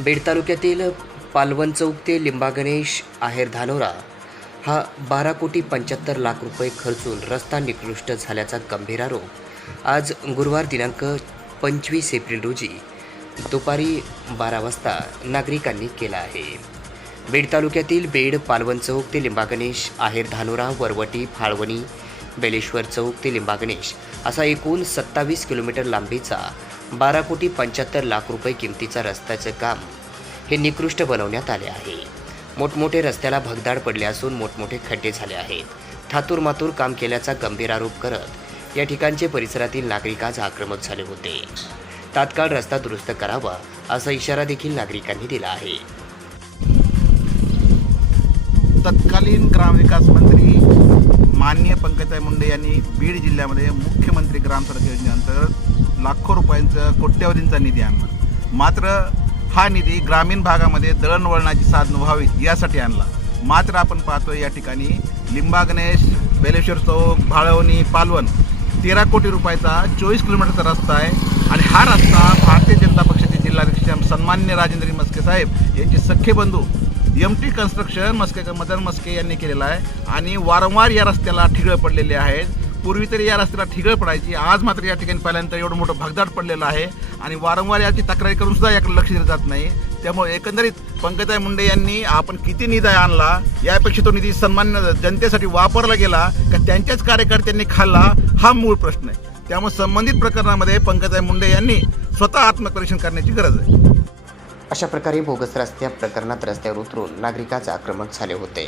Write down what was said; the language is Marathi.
बीड तालुक्यातील पालवण चौक ते लिंबागणेश आहेर धानोरा हा 12,75,00,000 रुपये खर्चून रस्ता निकृष्ट झाल्याचा गंभीर आरोप आज गुरुवार दिनांक 25 एप्रिल रोजी दुपारी 12 वाजता नागरिकांनी केला आहे। बीड तालुक्यातील बीड पालवण चौक ते लिंबागणेश आहेर धानोरा वरवटी फाळवणी बेलेश्वर चौक ते लिंबागणेश असा एकूण 27 किलोमीटर लांबीचा 12,75,00,000 रुपये किमतीचा रस्त्याचे काम हे निकृष्ट बनवण्यात आले आहे। मोठमोठे रस्त्याला भगदाड पडले असून मोठमोठे खड्डे झाले आहेत। थातूरमातूर काम केल्याचा गंभीर आरोप करत या ठिकाणचे परिसरातील नागरिक आज आक्रमक झाले होते। तात्काळ रस्ता दुरुस्त करावा असा इशारा देखील नागरिकांनी दिला आहे। तत्कालीन ग्रामविकास मंत्री माननीय पंकजा मुंडे यांनी बीड जिल्ह्यामध्ये मुख्यमंत्री ग्राम सडक योजनेअंतर्गत लाखो रुपयांचा कोट्यवधींचा निधी आणला। मात्र हा निधी ग्रामीण भागामध्ये दळणवळणाची साधनं व्हावीत यासाठी आणला। मात्र आपण पाहतो या ठिकाणी लिंबागणेश बेलेश्वर चौक भाळवणी पालवण 13 कोटी रुपयाचा 24 किलोमीटरचा रस्ता आहे आणि हा रस्ता भारतीय जनता पक्षाचे जिल्हाध्यक्ष सन्माननीय राजेंद्र मस्के साहेब यांचे सख्खे बंधू MT कन्स्ट्रक्शन मदन मस्के यांनी केलेला आहे आणि वारंवार या रस्त्याला ठिगळ पडलेले आहेत। पूर्वी तरी या रस्त्याला ठिगळ पडायची, आज मात्र या ठिकाणी पाहिल्यानंतर एवढं मोठं भगदाड पडलेलं आहे आणि वारंवार याची तक्रारी करून सुद्धा याकडे लक्ष दिलं जात नाही। त्यामुळे एकंदरीत पंकजा मुंडे यांनी आपण किती निधी आणला यापेक्षा तो निधी सन्मान्य जनतेसाठी वापरला गेला का त्यांच्याच कार्यकर्त्यांनी खाल्ला हा मूळ प्रश्न आहे। त्यामुळे संबंधित प्रकरणामध्ये पंकजा मुंडे यांनी स्वतः आत्मपरीक्षण करण्याची गरज आहे। अशा प्रकारे बोगस रस्त्या प्रकरणात रस्त्यावर उतरून नागरिकांचे आक्रमक झाले होते।